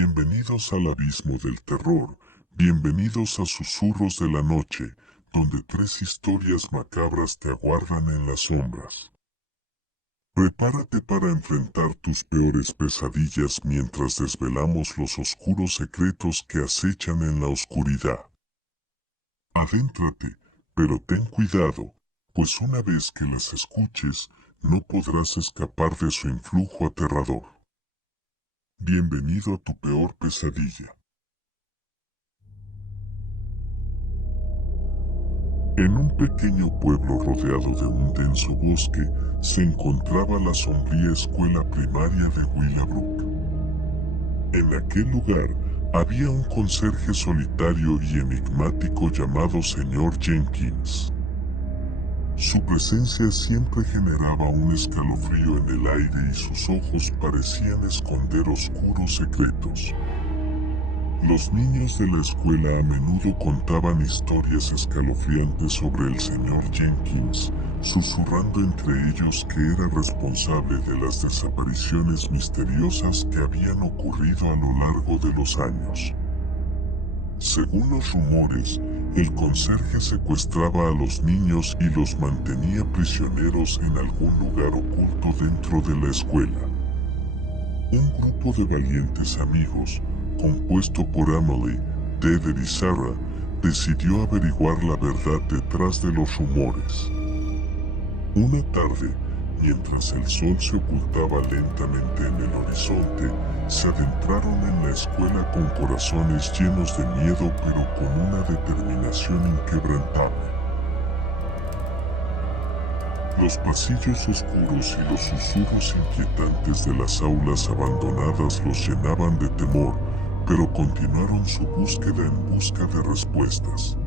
Bienvenidos al abismo del terror, bienvenidos a Susurros de la Noche, donde tres historias macabras te aguardan en las sombras. Prepárate para enfrentar tus peores pesadillas mientras desvelamos los oscuros secretos que acechan en la oscuridad. Adéntrate, pero ten cuidado, pues una vez que las escuches, no podrás escapar de su influjo aterrador. Bienvenido a tu peor pesadilla. En un pequeño pueblo rodeado de un denso bosque, se encontraba la sombría escuela primaria de Willowbrook. En aquel lugar, había un conserje solitario y enigmático llamado Señor Jenkins. Su presencia siempre generaba un escalofrío en el aire y sus ojos parecían esconder oscuros secretos. Los niños de la escuela a menudo contaban historias escalofriantes sobre el señor Jenkins, susurrando entre ellos que era responsable de las desapariciones misteriosas que habían ocurrido a lo largo de los años. Según los rumores, el conserje secuestraba a los niños y los mantenía prisioneros en algún lugar oculto dentro de la escuela. Un grupo de valientes amigos, compuesto por Emily, David y Sarah, decidió averiguar la verdad detrás de los rumores. Una tarde, mientras el sol se ocultaba lentamente en el horizonte, se adentraron en la escuela con corazones llenos de miedo pero con una determinación inquebrantable. Los pasillos oscuros y los susurros inquietantes de las aulas abandonadas los llenaban de temor, pero continuaron su búsqueda en busca de respuestas.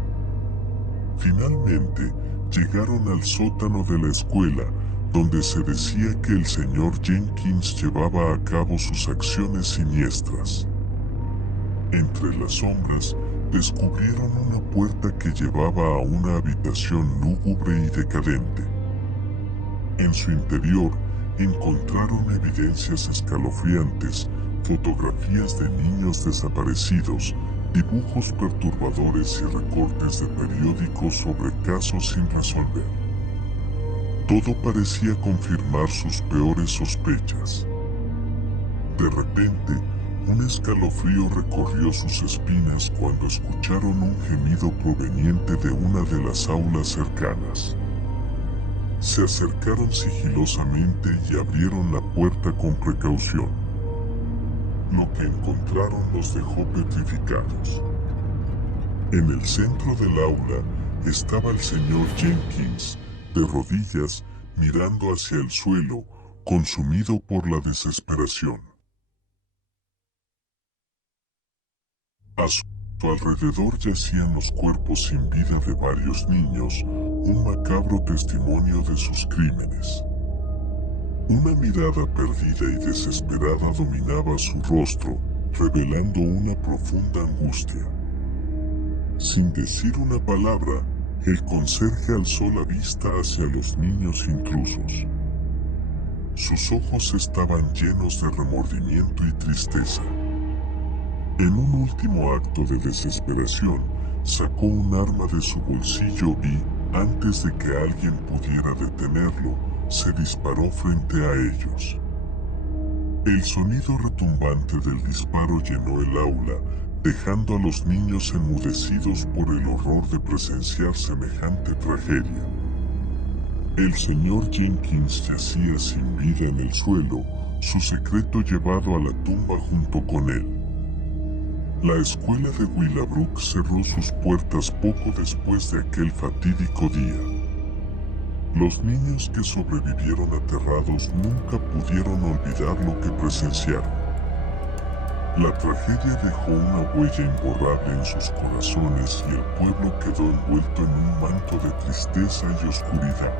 Finalmente, llegaron al sótano de la escuela, donde se decía que el señor Jenkins llevaba a cabo sus acciones siniestras. Entre las sombras, descubrieron una puerta que llevaba a una habitación lúgubre y decadente. En su interior, encontraron evidencias escalofriantes, fotografías de niños desaparecidos, dibujos perturbadores y recortes de periódicos sobre casos sin resolver. Todo parecía confirmar sus peores sospechas. De repente, un escalofrío recorrió sus espinas cuando escucharon un gemido proveniente de una de las aulas cercanas. Se acercaron sigilosamente y abrieron la puerta con precaución. Lo que encontraron los dejó petrificados. En el centro del aula estaba el señor Jenkins, de rodillas, mirando hacia el suelo, consumido por la desesperación. A su alrededor yacían los cuerpos sin vida de varios niños, un macabro testimonio de sus crímenes. Una mirada perdida y desesperada dominaba su rostro, revelando una profunda angustia. Sin decir una palabra, el conserje alzó la vista hacia los niños intrusos. Sus ojos estaban llenos de remordimiento y tristeza. En un último acto de desesperación, sacó un arma de su bolsillo y, antes de que alguien pudiera detenerlo, se disparó frente a ellos. El sonido retumbante del disparo llenó el aula, dejando a los niños enmudecidos por el horror de presenciar semejante tragedia. El señor Jenkins yacía sin vida en el suelo, su secreto llevado a la tumba junto con él. La escuela de Willowbrook cerró sus puertas poco después de aquel fatídico día. Los niños que sobrevivieron aterrados nunca pudieron olvidar lo que presenciaron. La tragedia dejó una huella imborrable en sus corazones y el pueblo quedó envuelto en un manto de tristeza y oscuridad.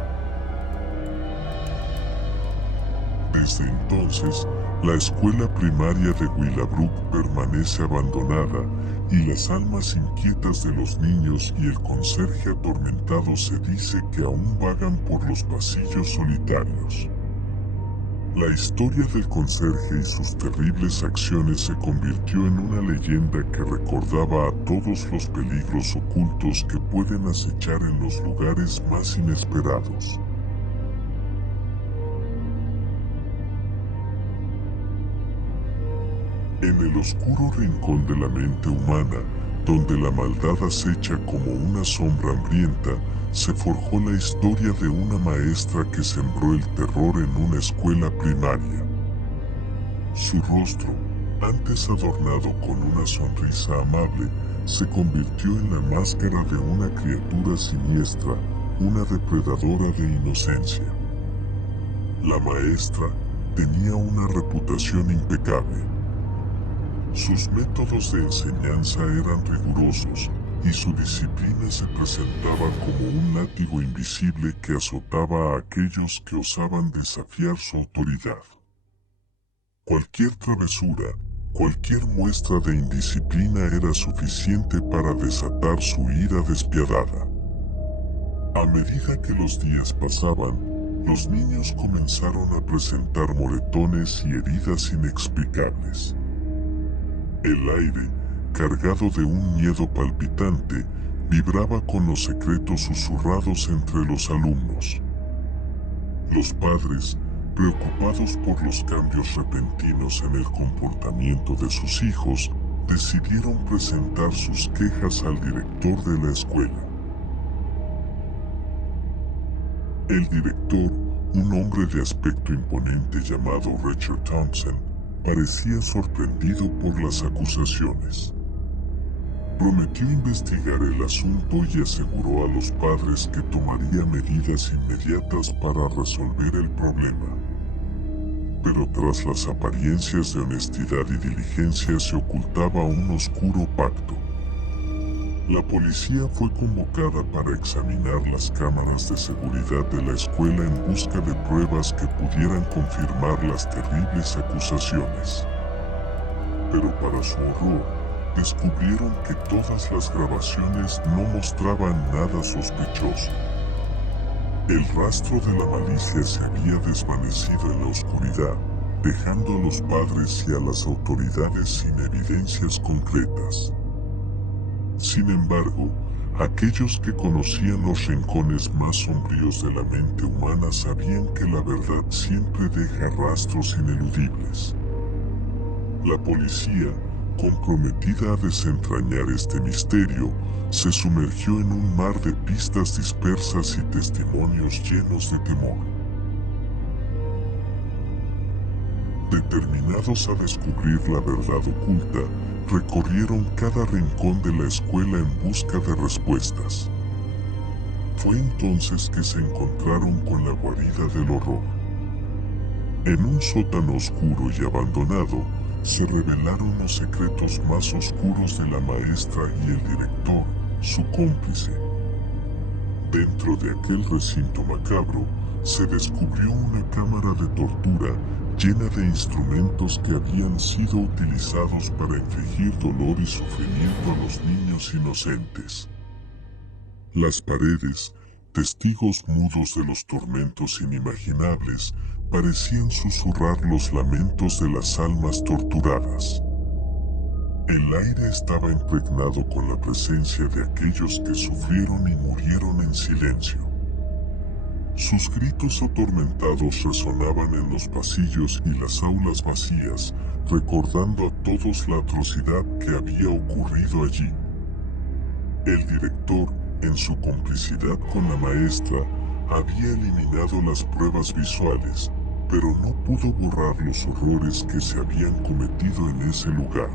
Desde entonces, la escuela primaria de Willowbrook permanece abandonada y las almas inquietas de los niños y el conserje atormentado se dice que aún vagan por los pasillos solitarios. La historia del conserje y sus terribles acciones se convirtió en una leyenda que recordaba a todos los peligros ocultos que pueden acechar en los lugares más inesperados. En el oscuro rincón de la mente humana, donde la maldad acecha como una sombra hambrienta, se forjó la historia de una maestra que sembró el terror en una escuela primaria. Su rostro, antes adornado con una sonrisa amable, se convirtió en la máscara de una criatura siniestra, una depredadora de inocencia. La maestra tenía una reputación impecable. Sus métodos de enseñanza eran rigurosos y su disciplina se presentaba como un látigo invisible que azotaba a aquellos que osaban desafiar su autoridad. Cualquier travesura, cualquier muestra de indisciplina era suficiente para desatar su ira despiadada. A medida que los días pasaban, los niños comenzaron a presentar moretones y heridas inexplicables. El aire, cargado de un miedo palpitante, vibraba con los secretos susurrados entre los alumnos. Los padres, preocupados por los cambios repentinos en el comportamiento de sus hijos, decidieron presentar sus quejas al director de la escuela. El director, un hombre de aspecto imponente llamado Richard Thompson, parecía sorprendido por las acusaciones. Prometió investigar el asunto y aseguró a los padres que tomaría medidas inmediatas para resolver el problema. Pero tras las apariencias de honestidad y diligencia se ocultaba un oscuro pacto. La policía fue convocada para examinar las cámaras de seguridad de la escuela en busca de pruebas que pudieran confirmar las terribles acusaciones. Pero para su horror, descubrieron que todas las grabaciones no mostraban nada sospechoso. El rastro de la malicia se había desvanecido en la oscuridad, dejando a los padres y a las autoridades sin evidencias concretas. Sin embargo, aquellos que conocían los rincones más sombríos de la mente humana sabían que la verdad siempre deja rastros ineludibles. La policía, comprometida a desentrañar este misterio, se sumergió en un mar de pistas dispersas y testimonios llenos de temor. Determinados a descubrir la verdad oculta, recorrieron cada rincón de la escuela en busca de respuestas. Fue entonces que se encontraron con la guarida del horror. En un sótano oscuro y abandonado, se revelaron los secretos más oscuros de la maestra y el director, su cómplice. Dentro de aquel recinto macabro, se descubrió una cámara de tortura llena de instrumentos que habían sido utilizados para infligir dolor y sufrimiento a los niños inocentes. Las paredes, testigos mudos de los tormentos inimaginables, parecían susurrar los lamentos de las almas torturadas. El aire estaba impregnado con la presencia de aquellos que sufrieron y murieron en silencio. Sus gritos atormentados resonaban en los pasillos y las aulas vacías, recordando a todos la atrocidad que había ocurrido allí. El director, en su complicidad con la maestra, había eliminado las pruebas visuales, pero no pudo borrar los horrores que se habían cometido en ese lugar.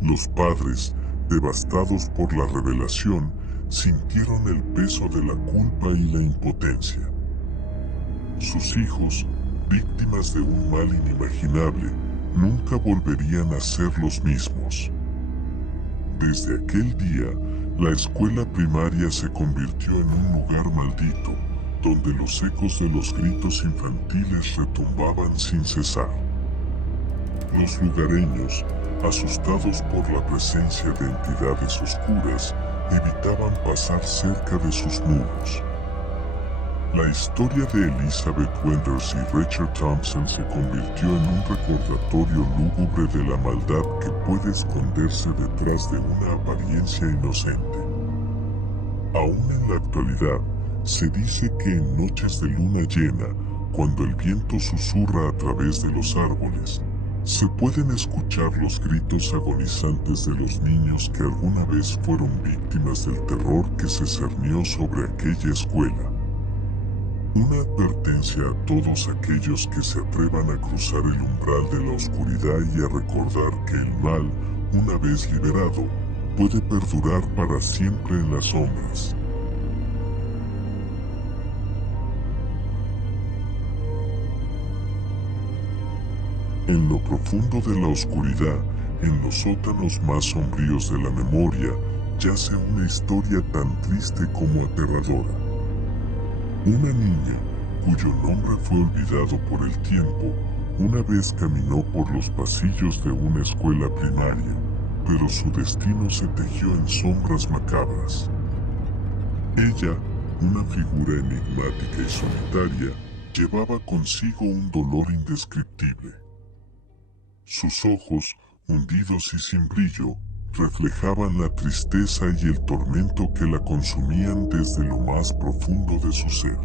Los padres, devastados por la revelación, sintieron el peso de la culpa y la impotencia. Sus hijos, víctimas de un mal inimaginable, nunca volverían a ser los mismos. Desde aquel día, la escuela primaria se convirtió en un lugar maldito, donde los ecos de los gritos infantiles retumbaban sin cesar. Los lugareños, asustados por la presencia de entidades oscuras, evitaban pasar cerca de sus muros. La historia de Elizabeth Wenders y Richard Thompson se convirtió en un recordatorio lúgubre de la maldad que puede esconderse detrás de una apariencia inocente. Aún en la actualidad, se dice que en noches de luna llena, cuando el viento susurra a través de los árboles, se pueden escuchar los gritos agonizantes de los niños que alguna vez fueron víctimas del terror que se cernió sobre aquella escuela. Una advertencia a todos aquellos que se atrevan a cruzar el umbral de la oscuridad y a recordar que el mal, una vez liberado, puede perdurar para siempre en las sombras. En lo profundo de la oscuridad, en los sótanos más sombríos de la memoria, yace una historia tan triste como aterradora. Una niña, cuyo nombre fue olvidado por el tiempo, una vez caminó por los pasillos de una escuela primaria, pero su destino se tejió en sombras macabras. Ella, una figura enigmática y solitaria, llevaba consigo un dolor indescriptible. Sus ojos, hundidos y sin brillo, reflejaban la tristeza y el tormento que la consumían desde lo más profundo de su ser.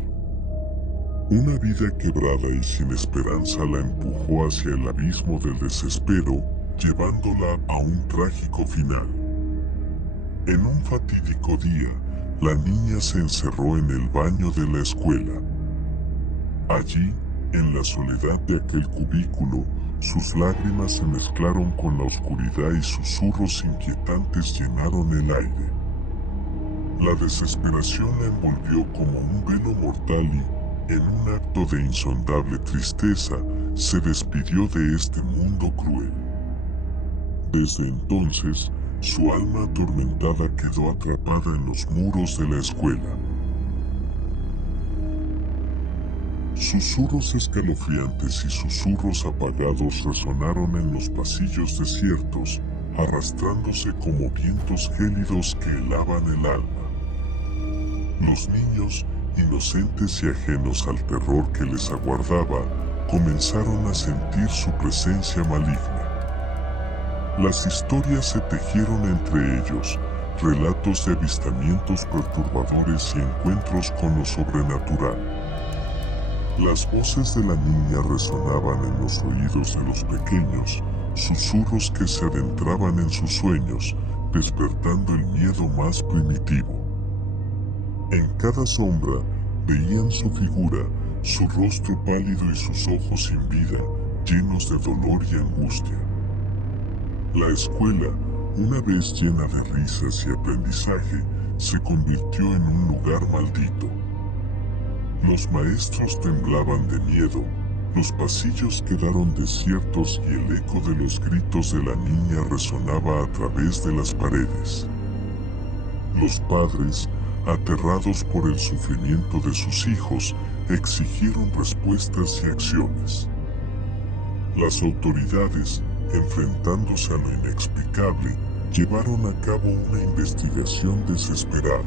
Una vida quebrada y sin esperanza la empujó hacia el abismo del desespero, llevándola a un trágico final. En un fatídico día, la niña se encerró en el baño de la escuela. Allí, en la soledad de aquel cubículo, sus lágrimas se mezclaron con la oscuridad y susurros inquietantes llenaron el aire. La desesperación la envolvió como un velo mortal y, en un acto de insondable tristeza, se despidió de este mundo cruel. Desde entonces, su alma atormentada quedó atrapada en los muros de la escuela. Susurros escalofriantes y susurros apagados resonaron en los pasillos desiertos, arrastrándose como vientos gélidos que helaban el alma. Los niños, inocentes y ajenos al terror que les aguardaba, comenzaron a sentir su presencia maligna. Las historias se tejieron entre ellos, relatos de avistamientos perturbadores y encuentros con lo sobrenatural. Las voces de la niña resonaban en los oídos de los pequeños, susurros que se adentraban en sus sueños, despertando el miedo más primitivo. En cada sombra veían su figura, su rostro pálido y sus ojos sin vida, llenos de dolor y angustia. La escuela, una vez llena de risas y aprendizaje, se convirtió en un lugar maldito. Los maestros temblaban de miedo, los pasillos quedaron desiertos y el eco de los gritos de la niña resonaba a través de las paredes. Los padres, aterrados por el sufrimiento de sus hijos, exigieron respuestas y acciones. Las autoridades, enfrentándose a lo inexplicable, llevaron a cabo una investigación desesperada.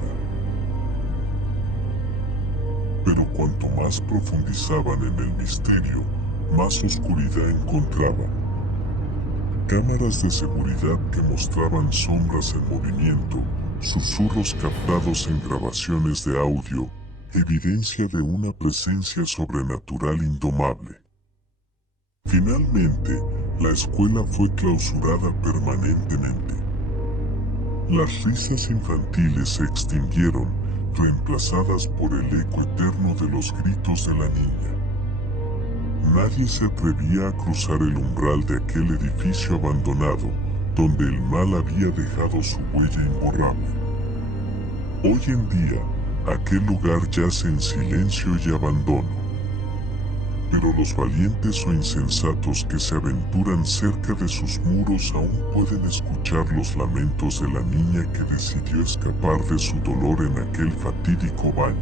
Pero cuanto más profundizaban en el misterio, más oscuridad encontraban. Cámaras de seguridad que mostraban sombras en movimiento, susurros captados en grabaciones de audio, evidencia de una presencia sobrenatural indomable. Finalmente, la escuela fue clausurada permanentemente. Las risas infantiles se extinguieron, reemplazadas por el eco eterno de los gritos de la niña. Nadie se atrevía a cruzar el umbral de aquel edificio abandonado, donde el mal había dejado su huella imborrable. Hoy en día, aquel lugar yace en silencio y abandono. Pero los valientes o insensatos que se aventuran cerca de sus muros aún pueden escuchar los lamentos de la niña que decidió escapar de su dolor en aquel fatídico baño.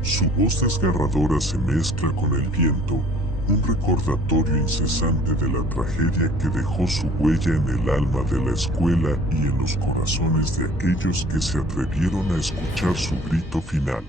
Su voz desgarradora se mezcla con el viento, un recordatorio incesante de la tragedia que dejó su huella en el alma de la escuela y en los corazones de aquellos que se atrevieron a escuchar su grito final.